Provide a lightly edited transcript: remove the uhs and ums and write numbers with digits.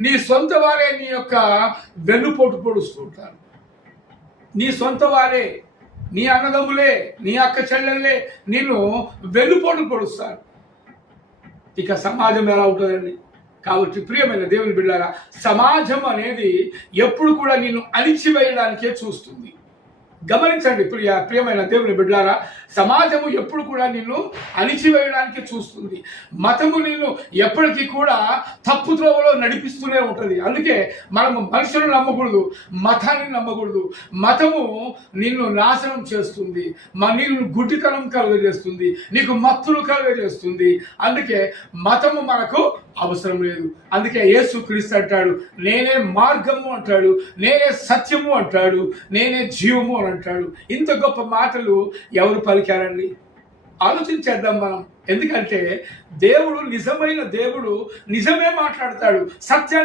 నీ సొంత వారే నీ యొక్క వెన్నుపోటు పొడుస్తూ ఉంటారు. నీ సొంత వారే, నీ అన్నదమ్ములే, నీ అక్క చెల్లెళ్ళే నిన్ను వెన్నుపోటు పొడుస్తారు. ఇక సమాజం ఎలా ఉంటుందండి? కాబట్టి ప్రియమైన దేవుని బిడ్డలారా, సమాజం అనేది ఎప్పుడు కూడా నిన్ను అణిచివేయడానికే చూస్తుంది. గమనించండి ప్రియమైన దేవుని బిడ్డలారా, సమాజము ఎప్పుడు కూడా నిన్ను అణిచివేయడానికి చూస్తుంది. మతము నిన్ను ఎప్పటికీ కూడా తప్పు త్రోవలో నడిపిస్తూనే ఉంటుంది. అందుకే మనము మనుషులను నమ్మకూడదు, మతాన్ని నమ్మకూడదు. మతము నిన్ను నాశనం చేస్తుంది, నిన్ను గుడ్డితనం కలుగజేస్తుంది, నీకు మత్తులు కలుగజేస్తుంది. అందుకే మతము మనకు అవసరం లేదు. అందుకే యేసు క్రీస్తు అంటాడు, నేనే మార్గము అంటాడు, నేనే సత్యము అంటాడు, నేనే జీవము అని అంటాడు. ఇంత గొప్ప మాటలు ఎవరు పలికారండి? ఆలోచించేద్దాం మనం. ఎందుకంటే దేవుడు నిజమైన దేవుడు, నిజమే మాట్లాడతాడు, సత్యాన్ని